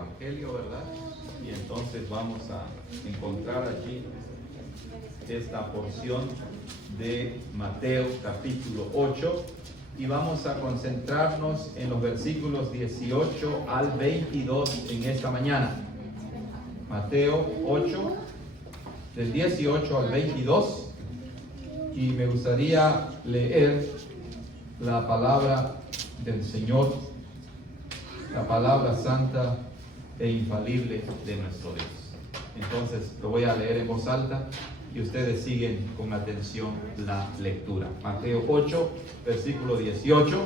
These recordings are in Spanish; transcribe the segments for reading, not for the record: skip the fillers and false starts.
Evangelio, ¿verdad? Y entonces vamos a encontrar allí esta porción de Mateo capítulo 8 y vamos a concentrarnos en los versículos 18 al 22 en esta mañana. Mateo 8, del 18 al 22, y me gustaría leer la palabra del Señor, la palabra santa e infalible de nuestro Dios. Entonces lo voy a leer en voz alta y ustedes siguen con atención la lectura. Mateo 8, versículo 18.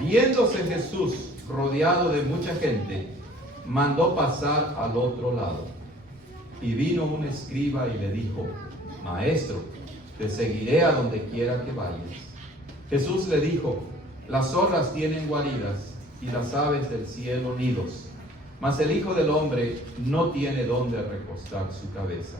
Viéndose Jesús rodeado de mucha gente, mandó pasar al otro lado. Y vino un escriba y le dijo: Maestro, te seguiré a donde quiera que vayas. Jesús le dijo: las zorras tienen guaridas y las aves del cielo nidos, mas el Hijo del Hombre no tiene dónde recostar su cabeza.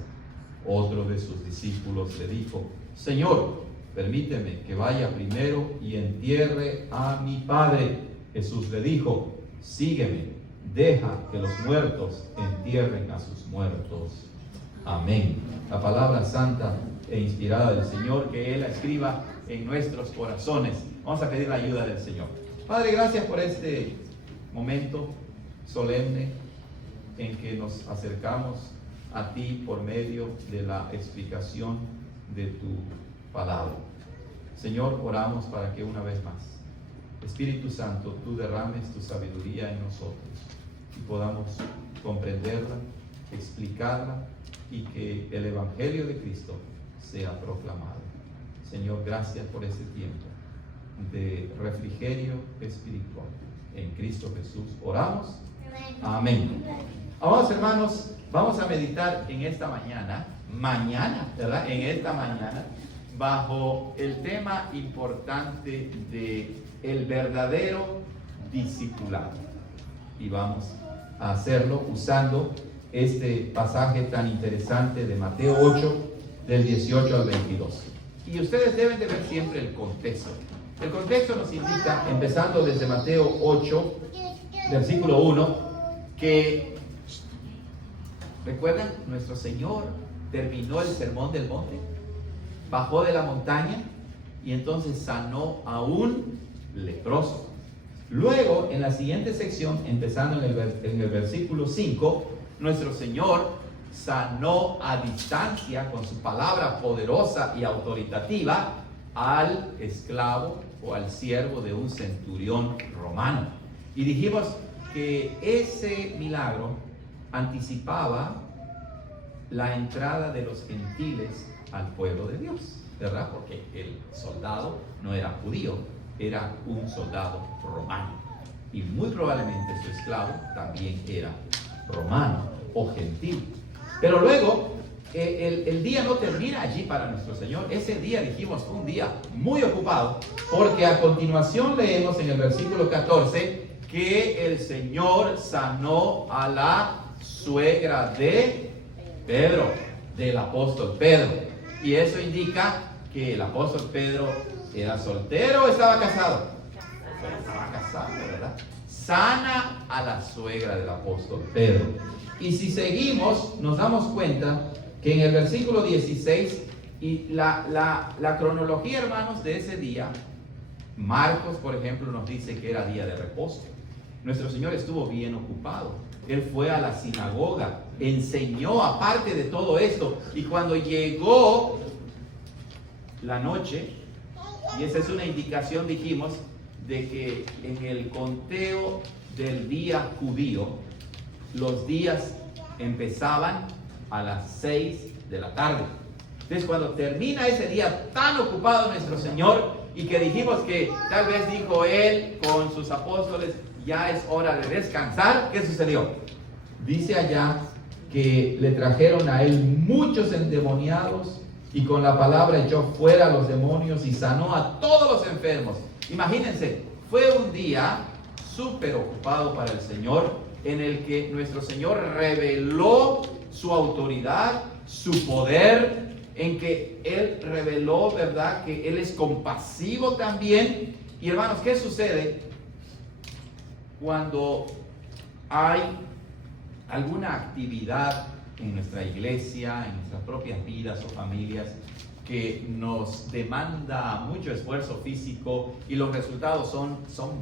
Otro de sus discípulos le dijo: Señor, permíteme que vaya primero y entierre a mi Padre. Jesús le dijo: sígueme, deja que los muertos entierren a sus muertos. Amén. La palabra santa e inspirada del Señor, que Él la escriba en nuestros corazones. Vamos a pedir la ayuda del Señor. Padre, gracias por este momento solemne en que nos acercamos a ti por medio de la explicación de tu palabra. Señor, oramos para que una vez más, Espíritu Santo, tú derrames tu sabiduría en nosotros y podamos comprenderla, explicarla y que el Evangelio de Cristo sea proclamado. Señor, gracias por este tiempo de refrigerio espiritual. En Cristo Jesús oramos. Amén. Amados hermanos, vamos a meditar en esta mañana, ¿verdad? En esta mañana, bajo el tema importante de el verdadero discipulado. Y vamos a hacerlo usando este pasaje tan interesante de Mateo 8, del 18 al 22. Y ustedes deben de ver siempre el contexto. El contexto nos indica, empezando desde Mateo 8, versículo 1, que, ¿recuerdan? Nuestro Señor terminó el sermón del monte, bajó de la montaña y entonces sanó a un leproso. Luego, en la siguiente sección, empezando en el versículo 5, nuestro Señor sanó a distancia con su palabra poderosa y autoritativa al esclavo o al siervo de un centurión romano. Y dijimos que ese milagro anticipaba la entrada de los gentiles al pueblo de Dios, ¿verdad? Porque el soldado no era judío, era un soldado romano. Y muy probablemente su esclavo también era romano o gentil. Pero luego, el día no termina allí para nuestro Señor. Ese día, dijimos, fue un día muy ocupado, porque a continuación leemos en el versículo 14 que el Señor sanó a la suegra de Pedro, del apóstol Pedro. Y eso indica que el apóstol Pedro era soltero o estaba casado. Pues estaba casado, ¿verdad? Sana a la suegra del apóstol Pedro. Y si seguimos, nos damos cuenta que en el versículo 16, y la cronología, hermanos, de ese día, Marcos, por ejemplo, nos dice que era día de reposo. Nuestro Señor estuvo bien ocupado. Él fue a la sinagoga, enseñó aparte de todo esto. Y cuando llegó la noche, y esa es una indicación, dijimos, de que en el conteo del día judío, los días empezaban a las 6 de la tarde. Entonces, cuando termina ese día tan ocupado nuestro Señor, y que dijimos que tal vez dijo Él con sus apóstoles, ya es hora de descansar, ¿qué sucedió? Dice allá que le trajeron a Él muchos endemoniados, y con la palabra echó fuera a los demonios y sanó a todos los enfermos. Imagínense, fue un día súper ocupado para el Señor, en el que nuestro Señor reveló su autoridad, su poder, en que Él reveló, ¿verdad?, que Él es compasivo también. Y hermanos, ¿qué sucede cuando hay alguna actividad en nuestra iglesia, en nuestras propias vidas o familias, que nos demanda mucho esfuerzo físico y los resultados son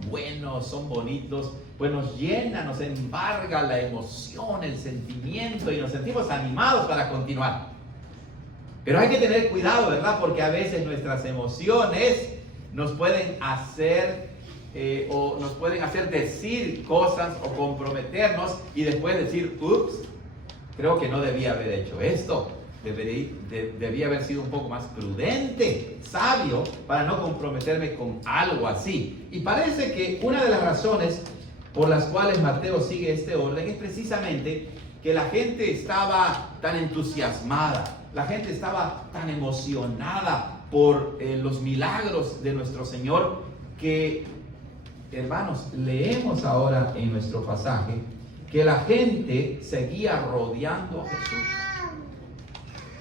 buenos, son bonitos, pues nos llena, nos embarga la emoción, el sentimiento y nos sentimos animados para continuar. Pero hay que tener cuidado, ¿verdad? Porque a veces nuestras emociones nos pueden hacer decir cosas o comprometernos y después decir, ups, creo que no debía haber hecho esto. Debía haber sido un poco más prudente, sabio, para no comprometerme con algo así. Y parece que una de las razones por las cuales Mateo sigue este orden es precisamente que la gente estaba tan entusiasmada, la gente estaba tan emocionada por los milagros de nuestro Señor que, hermanos, leemos ahora en nuestro pasaje que la gente seguía rodeando a Jesús.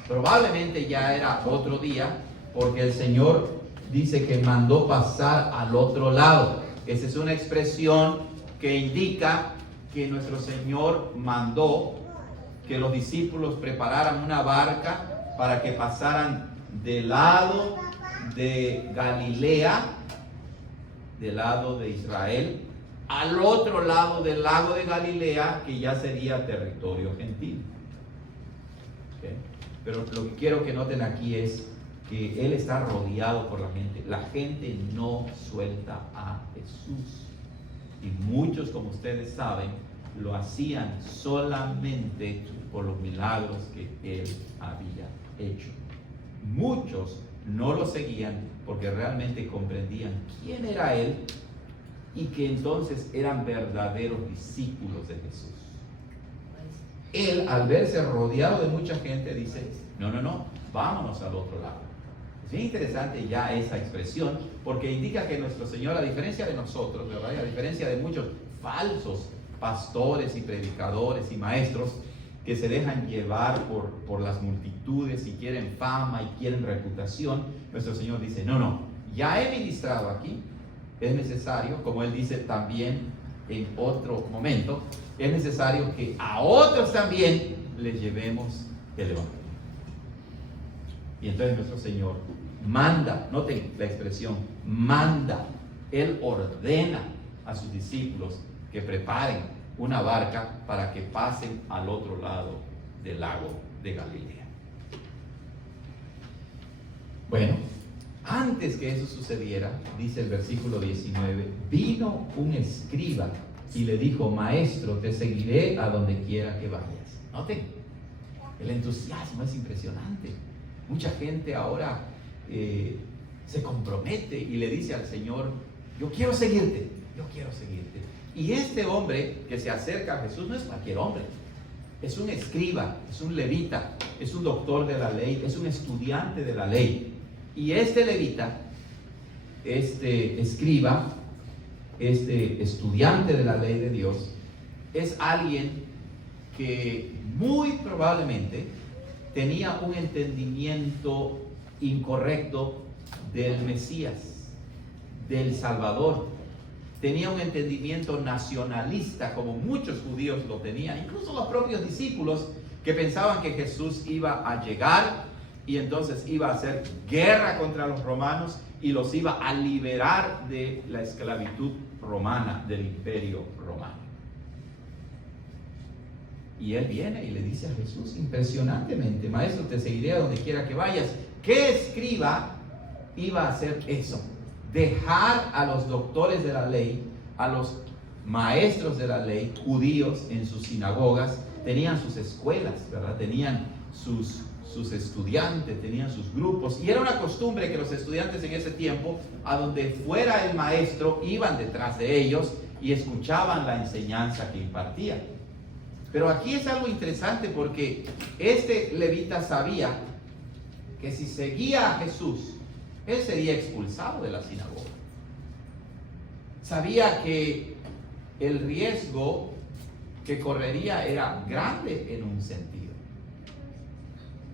Probablemente ya era otro día, porque el Señor dice que mandó pasar al otro lado. Esa es una expresión que indica que nuestro Señor mandó que los discípulos prepararan una barca para que pasaran del lado de Galilea, del lado de Israel, al otro lado del lago de Galilea, que ya sería territorio gentil. ¿Okay? Pero lo que quiero que noten aquí es que Él está rodeado por la gente. La gente no suelta a Jesús. Y muchos, como ustedes saben, lo hacían solamente por los milagros que Él había hecho. Muchos no lo seguían porque realmente comprendían quién era Él y que entonces eran verdaderos discípulos de Jesús. Él, al verse rodeado de mucha gente, dice, no, vámonos al otro lado. Es bien interesante ya esa expresión, porque indica que nuestro Señor, a diferencia de nosotros, ¿verdad? Y a diferencia de muchos falsos pastores y predicadores y maestros que se dejan llevar por las multitudes y quieren fama y quieren reputación, nuestro Señor dice, no, ya he ministrado aquí, es necesario, como Él dice también en otro momento, es necesario que a otros también les llevemos el Evangelio. Y entonces nuestro Señor manda, noten la expresión, manda, Él ordena a sus discípulos que preparen una barca para que pasen al otro lado del lago de Galilea. Bueno, antes que eso sucediera, dice el versículo 19, vino un escriba y le dijo, maestro, te seguiré a donde quiera que vayas. Noten, el entusiasmo es impresionante. Mucha gente ahora se compromete y le dice al Señor, yo quiero seguirte. Y este hombre que se acerca a Jesús no es cualquier hombre. Es un escriba, es un levita, es un doctor de la ley, es un estudiante de la ley. Y este levita, este escriba, este estudiante de la ley de Dios, es alguien que muy probablemente tenía un entendimiento incorrecto del Mesías, del Salvador. Tenía un entendimiento nacionalista, como muchos judíos lo tenían, incluso los propios discípulos que pensaban que Jesús iba a llegar y entonces iba a hacer guerra contra los romanos y los iba a liberar de la esclavitud romana, del imperio romano. Y él viene y le dice a Jesús impresionantemente, maestro, te seguiré a donde quiera que vayas. ¿Qué escriba iba a hacer eso? Dejar a los doctores de la ley, a los maestros de la ley, judíos en sus sinagogas, tenían sus escuelas, ¿verdad? Tenían sus estudiantes, tenían sus grupos, y era una costumbre que los estudiantes en ese tiempo, a donde fuera el maestro, iban detrás de ellos y escuchaban la enseñanza que impartía. Pero aquí es algo interesante porque este levita sabía que si seguía a Jesús, él sería expulsado de la sinagoga. Sabía que el riesgo que correría era grande en un sentido.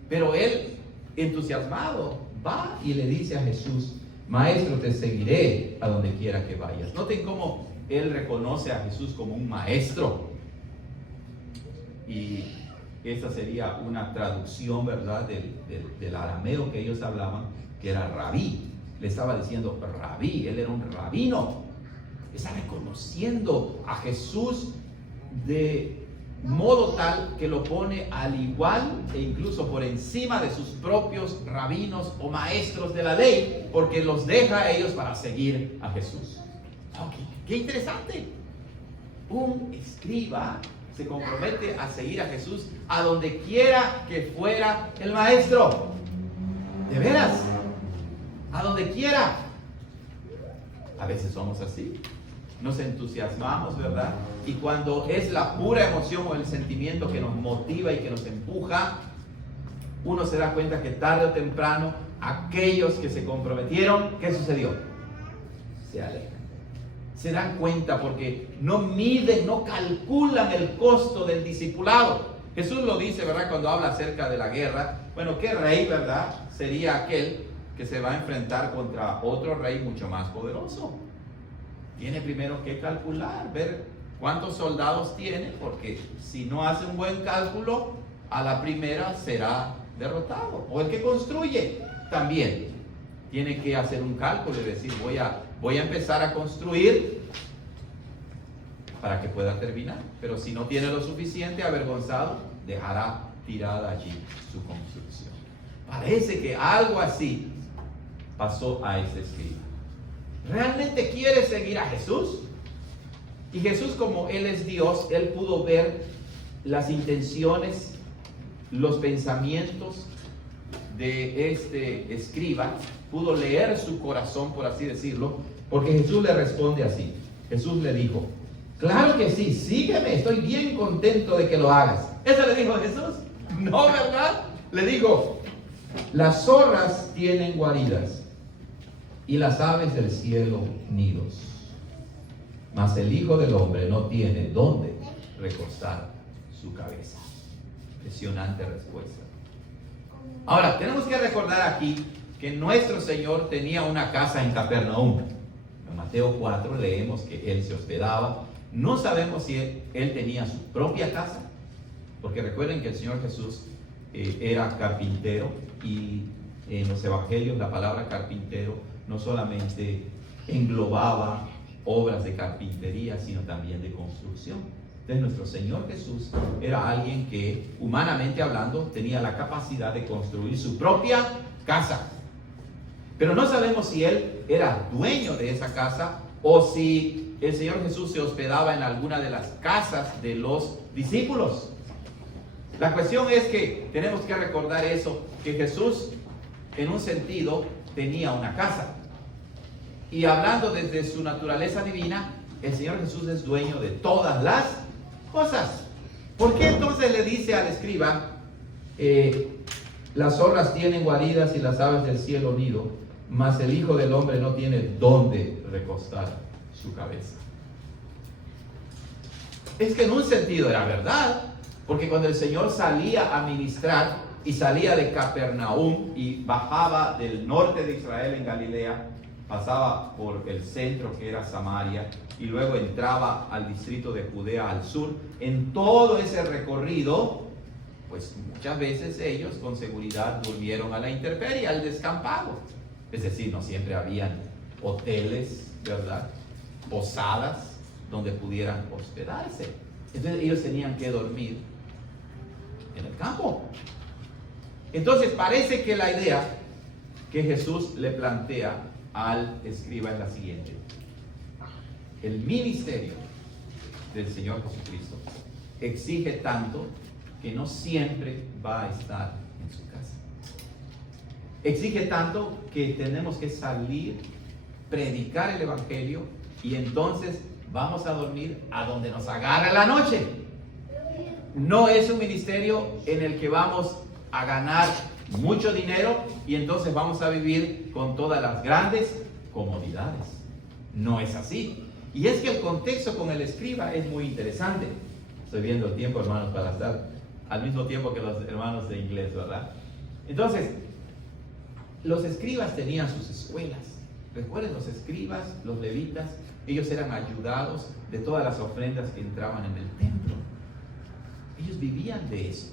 Pero él, entusiasmado, va y le dice a Jesús, maestro, te seguiré a donde quiera que vayas. Noten cómo él reconoce a Jesús como un maestro. y esa sería una traducción, ¿verdad?, del arameo que ellos hablaban, que era rabí. Le estaba diciendo rabí, él era un rabino. Está reconociendo a Jesús de modo tal que lo pone al igual e incluso por encima de sus propios rabinos o maestros de la ley, porque los deja a ellos para seguir a Jesús. ¡Qué interesante! Un escriba se compromete a seguir a Jesús a donde quiera que fuera el maestro. ¿De veras? A donde quiera. A veces somos así. Nos entusiasmamos, ¿verdad? Y cuando es la pura emoción o el sentimiento que nos motiva y que nos empuja, uno se da cuenta que tarde o temprano aquellos que se comprometieron, ¿qué sucedió? Se alejan. Se dan cuenta porque no miden, no calculan el costo del discipulado. Jesús lo dice, ¿verdad?, cuando habla acerca de la guerra. Bueno, ¿qué rey, verdad, sería aquel que se va a enfrentar contra otro rey mucho más poderoso? Tiene primero que calcular, ver cuántos soldados tiene, porque si no hace un buen cálculo, a la primera será derrotado. O el que construye también tiene que hacer un cálculo y decir, voy a empezar a construir para que pueda terminar. Pero si no tiene lo suficiente, avergonzado, dejará tirada allí su construcción. Parece que algo así pasó a ese escriba. ¿Realmente quiere seguir a Jesús? Y Jesús, como Él es Dios, Él pudo ver las intenciones, los pensamientos de este escriba, pudo leer su corazón, por así decirlo, porque Jesús le responde así. Jesús le dijo, claro que sí, sígueme, estoy bien contento de que lo hagas. ¿Eso le dijo Jesús? No, ¿verdad? Le dijo, las zorras tienen guaridas y las aves del cielo nidos, mas el Hijo del Hombre no tiene dónde recostar su cabeza. Impresionante respuesta. Ahora, tenemos que recordar aquí que nuestro Señor tenía una casa en Capernaum. En Mateo 4 leemos que Él se hospedaba. No sabemos si Él tenía su propia casa, porque recuerden que el Señor Jesús era carpintero, y en los evangelios la palabra carpintero no solamente englobaba obras de carpintería, sino también de construcción. Entonces nuestro Señor Jesús era alguien que, humanamente hablando, tenía la capacidad de construir su propia casa. Pero no sabemos si Él era dueño de esa casa o si el Señor Jesús se hospedaba en alguna de las casas de los discípulos. La cuestión es que tenemos que recordar eso, que Jesús, en un sentido, tenía una casa. Y hablando desde su naturaleza divina, el Señor Jesús es dueño de todas las cosas. ¿Por qué entonces le dice al escriba, las zorras tienen guaridas y las aves del cielo nido, mas el Hijo del Hombre no tiene dónde recostar su cabeza? Es que en un sentido era verdad, porque cuando el Señor salía a ministrar y salía de Capernaum y bajaba del norte de Israel en Galilea, pasaba por el centro que era Samaria y luego entraba al distrito de Judea al sur, en todo ese recorrido, pues muchas veces ellos con seguridad durmieron a la intemperie, al descampado. Es decir, no siempre habían hoteles, ¿verdad?, posadas donde pudieran hospedarse. Entonces ellos tenían que dormir en el campo. Entonces parece que la idea que Jesús le plantea al escriba es la siguiente: el ministerio del Señor Jesucristo exige tanto que no siempre va a estar en su casa. Exige tanto que tenemos que salir, predicar el evangelio, y entonces vamos a dormir a donde nos agarre la noche. No es un ministerio en el que vamos a ganar mucho dinero y entonces vamos a vivir con todas las grandes comodidades. No es así. Y es que el contexto con el escriba es muy interesante. Estoy viendo el tiempo, hermanos, para estar al mismo tiempo que los hermanos de inglés, ¿verdad? Entonces, los escribas tenían sus escuelas. Recuerden, los escribas, los levitas, ellos eran ayudados de todas las ofrendas que entraban en el templo. Ellos vivían de eso.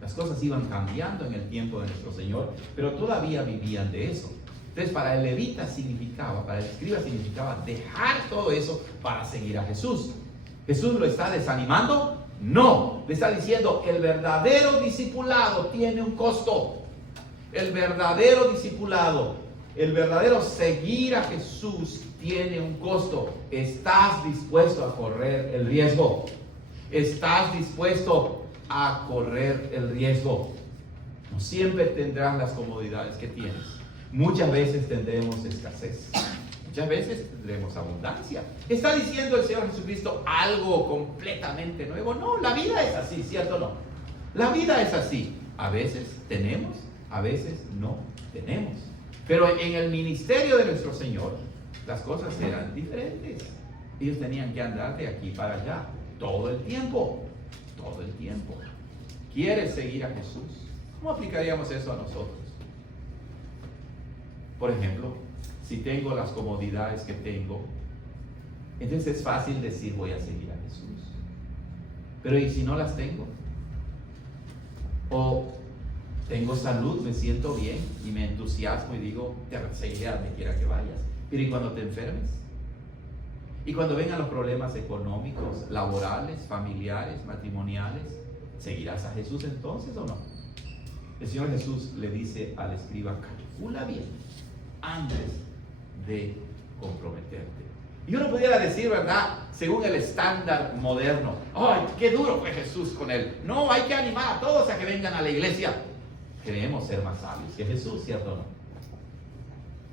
Las cosas iban cambiando en el tiempo de nuestro Señor, pero todavía vivían de eso. Entonces, para el levita significaba, para el escriba significaba dejar todo eso para seguir a Jesús. ¿Jesús lo está desanimando? No, le está diciendo, el verdadero discipulado tiene un costo. El verdadero discipulado, el verdadero seguir a Jesús tiene un costo. ¿Estás dispuesto a correr el riesgo? ¿Estás dispuesto a correr el riesgo? No siempre tendrás las comodidades que tienes. Muchas veces tendremos escasez. Muchas veces tendremos abundancia. ¿Está diciendo el Señor Jesucristo algo completamente nuevo? No, la vida es así, ¿cierto o no? La vida es así. A veces tenemos, a veces no tenemos. Pero en el ministerio de nuestro Señor, las cosas eran diferentes. Ellos tenían que andar de aquí para allá todo el tiempo. Todo el tiempo. ¿Quieres seguir a Jesús? ¿Cómo aplicaríamos eso a nosotros? Por ejemplo, si tengo las comodidades que tengo, entonces es fácil decir voy a seguir a Jesús. Pero ¿y si no las tengo? O tengo salud, me siento bien y me entusiasmo y digo, te seguiré a donde quiera que vayas. Pero ¿y cuando te enfermes? ¿Y cuando vengan los problemas económicos, laborales, familiares, matrimoniales? ¿Seguirás a Jesús entonces o no? El Señor Jesús le dice al escriba, calcula bien antes de comprometerte. Y uno pudiera decir, ¿verdad? Según el estándar moderno, ¡ay, qué duro fue Jesús con él! No, hay que animar a todos a que vengan a la iglesia. Creemos ser más sabios que Jesús, ¿cierto o no?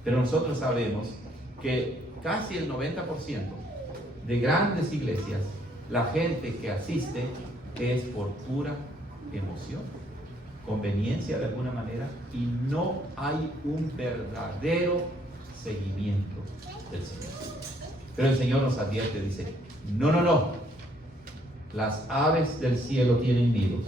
Pero nosotros sabemos que casi el 90% de grandes iglesias, la gente que asiste es por pura emoción, conveniencia de alguna manera, y no hay un verdadero seguimiento del Señor. Pero el Señor nos advierte, dice, no, las aves del cielo tienen nidos,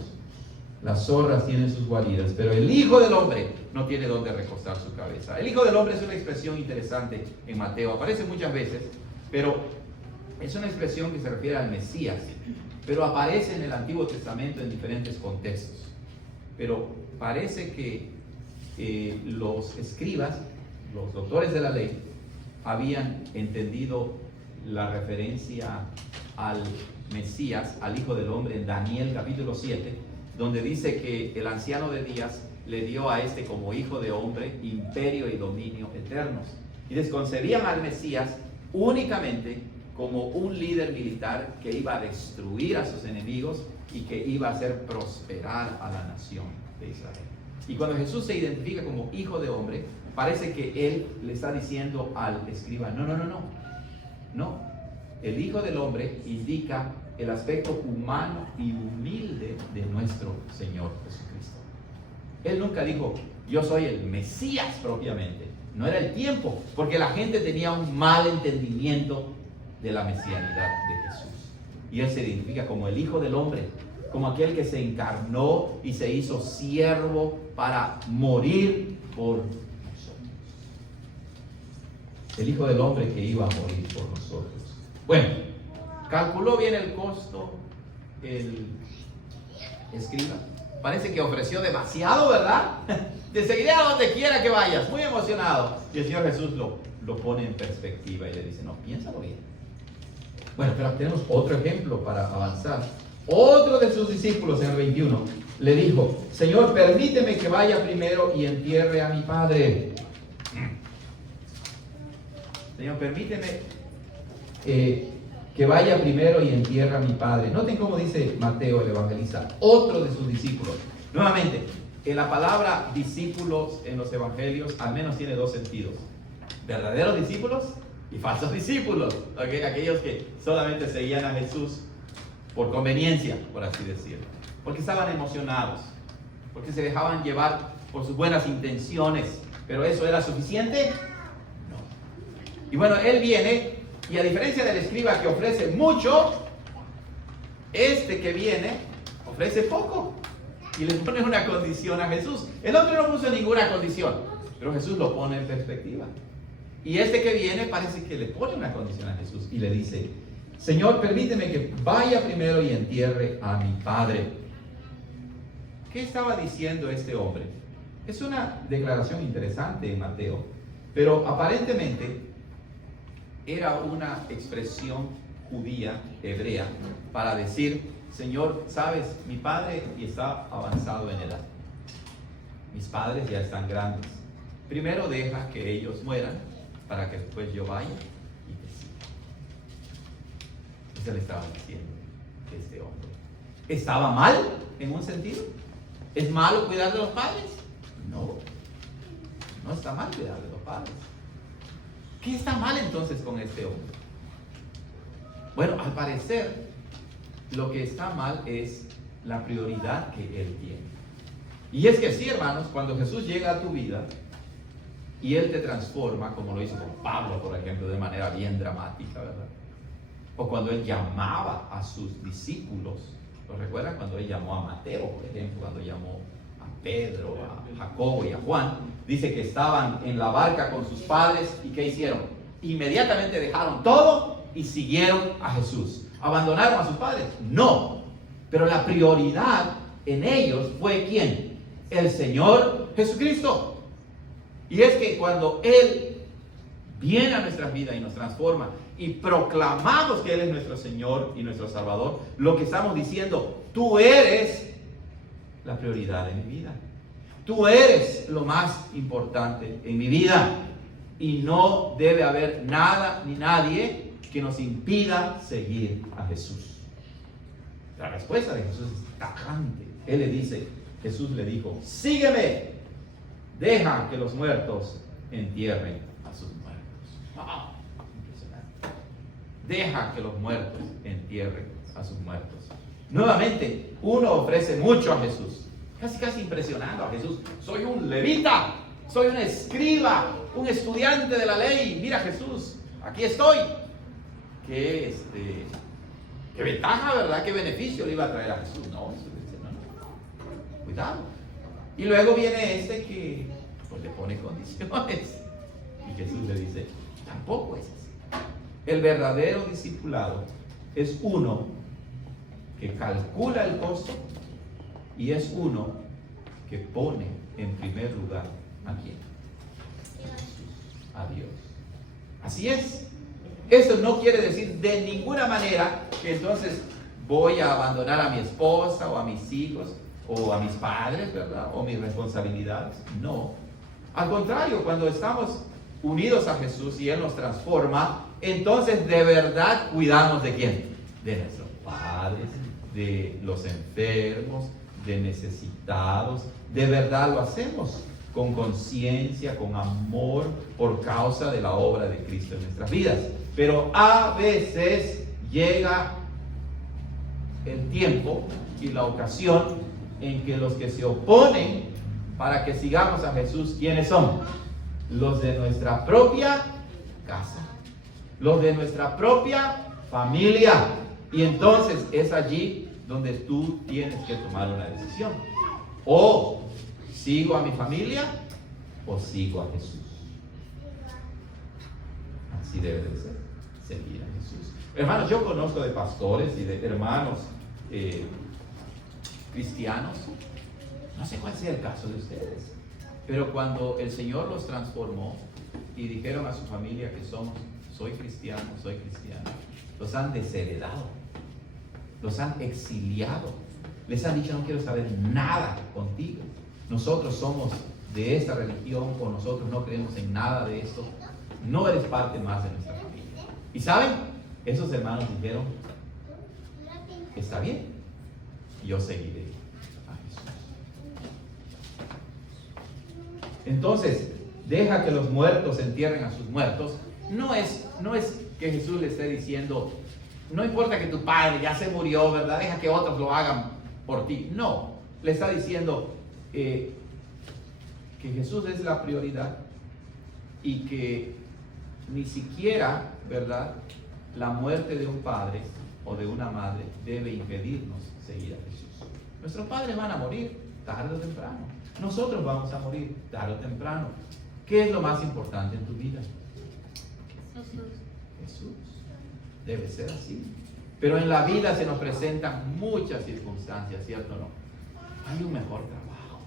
las zorras tienen sus guaridas, pero el Hijo del Hombre no tiene dónde recostar su cabeza. El Hijo del Hombre es una expresión interesante en Mateo, aparece muchas veces, pero es una expresión que se refiere al Mesías, pero aparece en el Antiguo Testamento en diferentes contextos. Pero parece que los escribas, los doctores de la ley, habían entendido la referencia al Mesías, al Hijo del Hombre, en Daniel capítulo 7, donde dice que el anciano de días le dio a este como hijo de hombre imperio y dominio eternos. Y desconcebían al Mesías únicamente como un líder militar que iba a destruir a sus enemigos y que iba a hacer prosperar a la nación de Israel. Y cuando Jesús se identifica como hijo de hombre, parece que él le está diciendo al escriba, no, el Hijo del Hombre indica el aspecto humano y humilde de nuestro Señor Jesucristo. Él nunca dijo, yo soy el Mesías propiamente. No era el tiempo, porque la gente tenía un mal entendimiento de la mesianidad de Jesús. Y él se identifica como el Hijo del Hombre, como aquel que se encarnó y se hizo siervo para morir por nosotros. El Hijo del Hombre que iba a morir por nosotros. Bueno, calculó bien el costo el escriba. Parece que ofreció demasiado, ¿verdad? Te seguiré a donde quiera que vayas, muy emocionado. Y el Señor Jesús lo pone en perspectiva y le dice, no, piénsalo bien. Bueno, pero tenemos otro ejemplo para avanzar. Otro de sus discípulos en el 21 le dijo, Señor, permíteme que vaya primero y entierre a mi padre. Señor, permíteme que vaya primero y entierre a mi padre. Noten cómo dice Mateo el evangelista, otro de sus discípulos. Nuevamente, en la palabra discípulos en los evangelios al menos tiene dos sentidos: verdaderos discípulos y falsos discípulos, ¿okay? Aquellos que solamente seguían a Jesús por conveniencia, por así decirlo, porque estaban emocionados, porque se dejaban llevar por sus buenas intenciones. ¿Pero eso era suficiente? No. Y bueno, él viene, y a diferencia del escriba que ofrece mucho, este que viene ofrece poco y le pone una condición a Jesús. El otro no puso ninguna condición, pero Jesús lo pone en perspectiva. Y este que viene parece que le pone una condición a Jesús y le dice, Señor, permíteme que vaya primero y entierre a mi padre. Noten cómo dice Mateo el evangelista, otro de sus discípulos. Nuevamente, en la palabra discípulos en los evangelios al menos tiene dos sentidos: verdaderos discípulos y falsos discípulos. Aquellos que solamente seguían a Jesús por conveniencia, por así decirlo, porque estaban emocionados, porque se dejaban llevar por sus buenas intenciones. Pero eso era suficiente? No. Y bueno, él viene, y a diferencia del escriba que ofrece mucho, este que viene parece que le pone una condición a Jesús y le dice, Señor, permíteme que vaya primero y entierre a mi padre. ¿Qué estaba diciendo este hombre? Es una declaración interesante en Mateo, pero aparentemente era una expresión judía, hebrea, para decir: Señor, sabes, mi padre está avanzado en edad. Mis padres ya están grandes. Primero deja que ellos mueran para que después yo vaya y te siga. Eso le estaba diciendo este hombre. ¿Estaba mal en un sentido? ¿Es malo cuidar de los padres? No, no está mal cuidar de los padres. ¿Qué está mal entonces con este hombre? Bueno, al parecer, lo que está mal es la prioridad que él tiene. Y es que sí, hermanos, cuando Jesús llega a tu vida y Él te transforma, como lo hizo con Pablo, por ejemplo, de manera bien dramática, ¿verdad? O cuando Él llamaba a sus discípulos. ¿Lo recuerdan? Cuando Él llamó a Mateo, por ejemplo, cuando llamó a Pedro, a Jacobo y a Juan. Dice que estaban en la barca con sus padres y ¿qué hicieron? Inmediatamente dejaron todo y siguieron a Jesús. ¿Abandonaron a sus padres? No. Pero la prioridad en ellos fue ¿quién? El Señor Jesucristo. Y es que cuando Él viene a nuestras vidas y nos transforma y proclamamos que Él es nuestro Señor y nuestro Salvador, lo que estamos diciendo: tú eres la prioridad de mi vida. Tú eres lo más importante en mi vida. Y no debe haber nada ni nadie que nos impida seguir a Jesús. La respuesta de Jesús es tajante. Él le dice, Jesús le dijo: sígueme, deja que los muertos entierren a sus muertos. ¡Wow! Impresionante. Deja que los muertos entierren a sus muertos. Nuevamente, uno ofrece mucho a Jesús, casi impresionando a Jesús. Soy un levita, soy un escriba, un estudiante de la ley. Mira, Jesús, aquí estoy. Qué ventaja, ¿verdad? Qué beneficio le iba a traer a Jesús. No, Jesús dice: no. Cuidado. Y luego viene este que pues le pone condiciones. Y Jesús le dice: tampoco es así. El verdadero discipulado es uno que calcula el costo y es uno que pone en primer lugar ¿a quién? A Dios. Así es. Eso no quiere decir de ninguna manera que entonces voy a abandonar a mi esposa o a mis hijos o a mis padres, ¿verdad? O mis responsabilidades. No. Al contrario, cuando estamos unidos a Jesús y Él nos transforma, entonces de verdad cuidamos ¿de quién? De nuestros padres, de los enfermos, de necesitados. De verdad lo hacemos con conciencia, con amor, por causa de la obra de Cristo en nuestras vidas. Pero a veces llega el tiempo y la ocasión en que los que se oponen para que sigamos a Jesús, ¿quiénes son? Los de nuestra propia casa, los de nuestra propia familia. Y entonces es allí donde tú tienes que tomar una decisión. O ¿sigo a mi familia o sigo a Jesús? Así debe de ser, seguir a Jesús. Hermanos, yo conozco de pastores y de hermanos cristianos, no sé cuál sea el caso de ustedes, pero cuando el Señor los transformó y dijeron a su familia que soy cristiano, los han desheredado, los han exiliado, les han dicho: no quiero saber nada contigo. Nosotros somos de esta religión, o nosotros no creemos en nada de esto. No eres parte más de nuestra familia. Y saben, esos hermanos dijeron: está bien, yo seguiré a Jesús. Entonces, deja que los muertos entierren a sus muertos. No es que Jesús le esté diciendo: no importa que tu padre ya se murió, ¿verdad? Deja que otros lo hagan por ti. No, le está diciendo que Jesús es la prioridad y que ni siquiera, ¿verdad?, la muerte de un padre o de una madre debe impedirnos seguir a Jesús. Nuestros padres van a morir tarde o temprano. Nosotros vamos a morir tarde o temprano. ¿Qué es lo más importante en tu vida? Jesús. Debe ser así. Pero en la vida se nos presentan muchas circunstancias, ¿cierto o no? hay un mejor trabajo.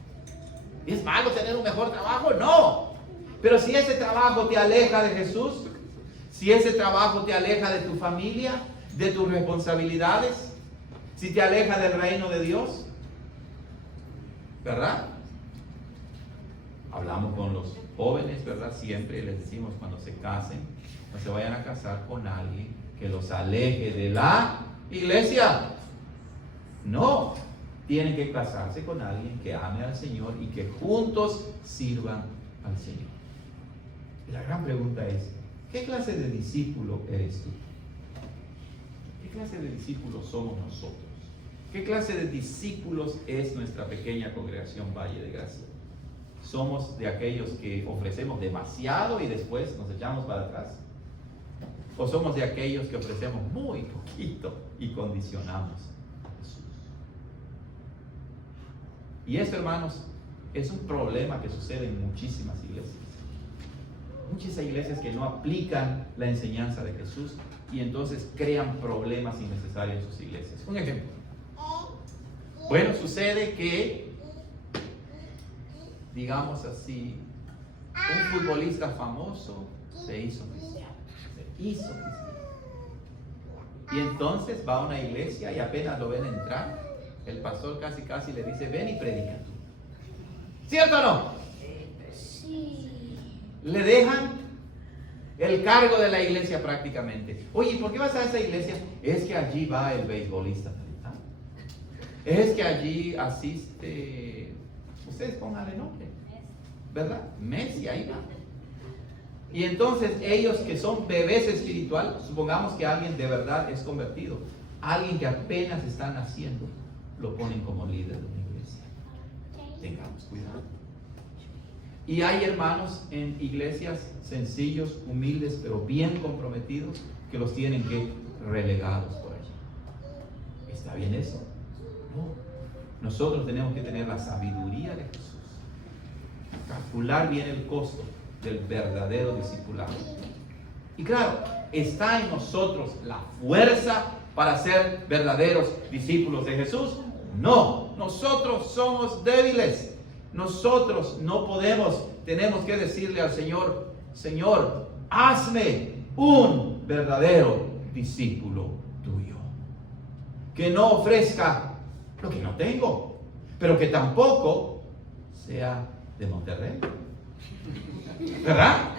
¿Es malo tener un mejor trabajo? No. Pero si ese trabajo te aleja de Jesús, si ese trabajo te aleja de tu familia, de tus responsabilidades, si te aleja del reino de Dios, ¿verdad? Hablamos con los jóvenes, ¿verdad? Siempre les decimos cuando se casen, no se vayan a casar con alguien que los aleje de la iglesia. No, tienen que casarse con alguien que ame al Señor y que juntos sirvan al Señor. Y la gran pregunta es, ¿qué clase de discípulo eres tú? ¿Qué clase de discípulos somos nosotros? ¿Qué clase de discípulos es nuestra pequeña congregación Valle de Gracia? ¿Somos de aquellos que ofrecemos demasiado y después nos echamos para atrás? ¿O somos de aquellos que ofrecemos muy poquito y condicionamos a Jesús? Y esto, hermanos, es un problema que sucede en muchísimas iglesias. Muchas iglesias que no aplican la enseñanza de Jesús y entonces crean problemas innecesarios en sus iglesias. Un ejemplo. Bueno, sucede que, digamos así, un futbolista famoso se hizo cristiano. Y entonces va a una iglesia y apenas lo ven entrar, el pastor casi le dice, ven y predica tú. ¿Cierto o no? Sí. Le dejan el cargo de la iglesia prácticamente. Oye, ¿por qué vas a esa iglesia? Es que allí va el beisbolista. Es que allí asiste, ustedes pónganle nombre, ¿verdad? Messi, ahí va. Y entonces ellos que son bebés espiritual, supongamos que alguien de verdad es convertido, alguien que apenas está naciendo, lo ponen como líder de una iglesia. Tengamos cuidado. Y hay hermanos en iglesias sencillos, humildes, pero bien comprometidos, que los tienen que relegados por allí. ¿Está bien eso? No. Nosotros tenemos que tener la sabiduría de Jesús, calcular bien el costo del verdadero discipulado. Y claro, ¿está en nosotros la fuerza para ser verdaderos discípulos de Jesús? No, nosotros somos débiles. Nosotros no podemos, tenemos que decirle al Señor, Señor, hazme un verdadero discípulo tuyo. Que no ofrezca lo que no tengo, pero que tampoco sea de Monterrey. ¿Verdad?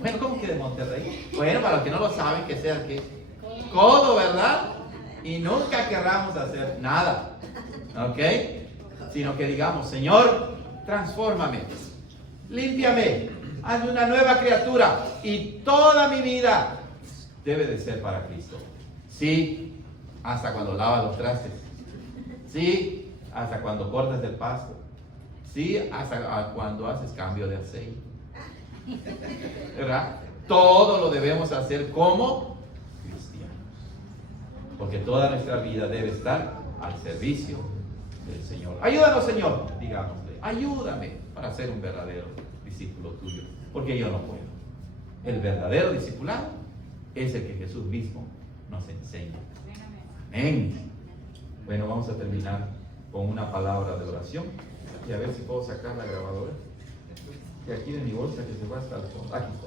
Bueno, ¿cómo que de Monterrey? Bueno, para los que no lo saben, que sea que codo, ¿verdad? Y nunca querramos hacer nada, ¿ok? Sino que digamos, Señor, transfórmame, límpiame, hazme una nueva criatura y toda mi vida debe de ser para Cristo. Sí, hasta cuando lavas los trastes. Sí, hasta cuando cortas el pasto. Sí, hasta cuando haces cambio de aceite. ¿Verdad? Todo lo debemos hacer como cristianos. Porque toda nuestra vida debe estar al servicio del Señor. Ayúdanos, Señor, digámosle. Ayúdame para ser un verdadero discípulo tuyo. Porque yo no puedo. El verdadero discipulado es el que Jesús mismo nos enseña. Amén. Bueno, vamos a terminar con una palabra de oración. Y a ver si puedo sacar la grabadora. Y aquí de mi bolsa que se va hasta el fondo. Aquí está.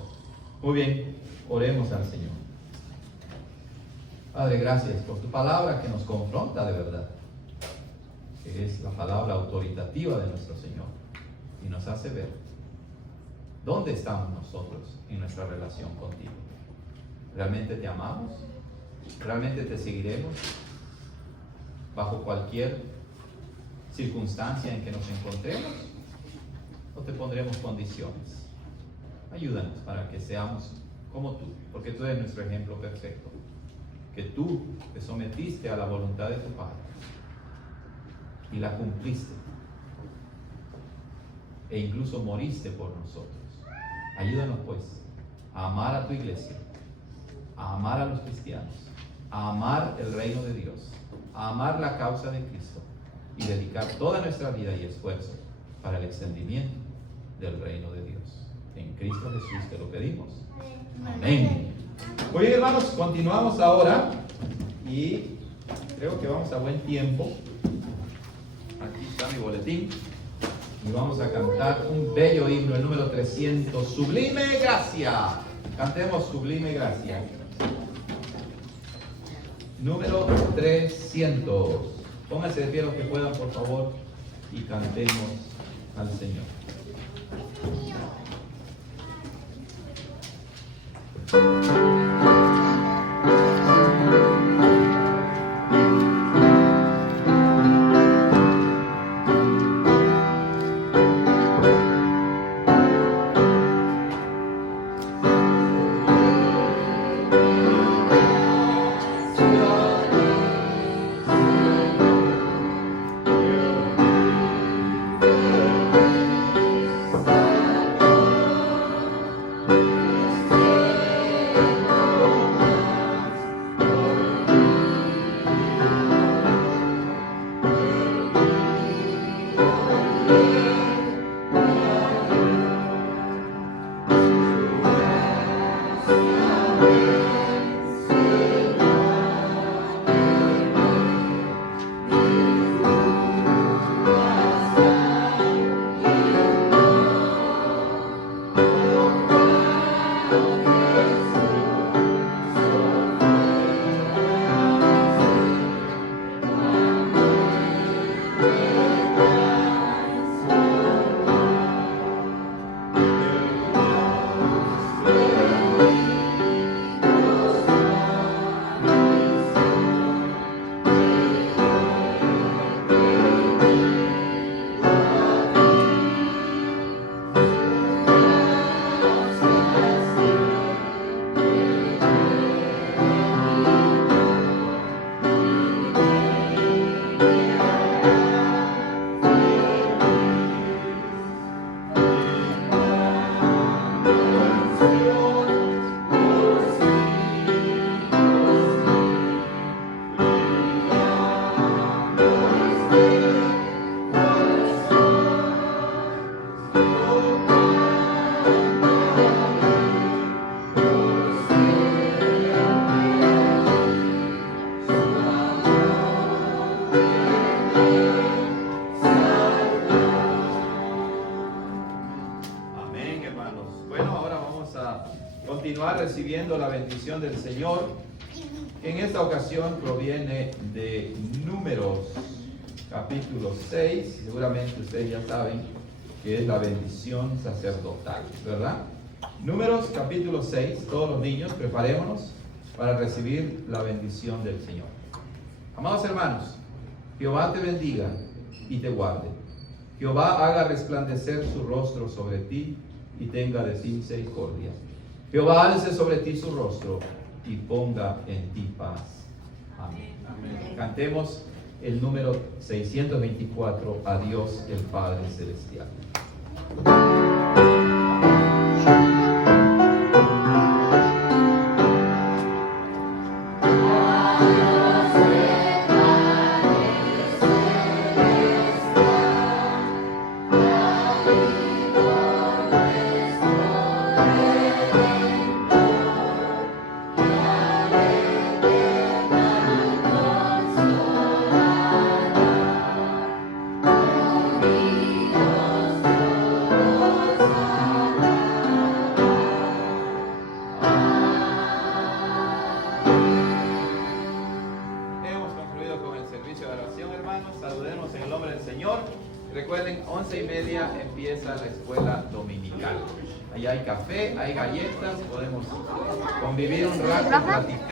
Muy bien, oremos al Señor. Padre, gracias por tu palabra que nos confronta de verdad. Que es la palabra autoritativa de nuestro Señor. Y nos hace ver dónde estamos nosotros en nuestra relación contigo. ¿Realmente te amamos? ¿Realmente te seguiremos? Bajo cualquier circunstancia en que nos encontremos, o te pondremos condiciones. Ayúdanos para que seamos como tú, porque tú eres nuestro ejemplo perfecto, que tú te sometiste a la voluntad de tu Padre y la cumpliste e incluso moriste por nosotros. Ayúdanos pues a amar a tu iglesia, a amar a los cristianos, a amar el reino de Dios, a amar la causa de Cristo y dedicar toda nuestra vida y esfuerzo para el extendimiento del reino de Dios. En Cristo Jesús te lo pedimos. Amén. Muy bien, hermanos, continuamos ahora y creo que vamos a buen tiempo. Aquí está mi boletín. Y vamos a cantar un bello himno, el número 300, Sublime Gracia. Cantemos Sublime Gracia. Número 300. Pónganse de pie los que puedan, por favor, y cantemos al Señor. Continuar recibiendo la bendición del Señor. En esta ocasión proviene de Números capítulo 6. Seguramente ustedes ya saben que es la bendición sacerdotal, ¿verdad? Números capítulo 6. Todos los niños, preparémonos para recibir la bendición del Señor. Amados hermanos, Jehová te bendiga y te guarde. Jehová haga resplandecer su rostro sobre ti y tenga de ti misericordia. Jehová alce sobre ti su rostro y ponga en ti paz. Amén. Amén. Cantemos el número 624, a Dios el Padre Celestial. Saludemos en el nombre del Señor. Recuerden, 11:30 empieza la escuela dominical. Allá hay café, hay galletas, podemos convivir un rato, platicar.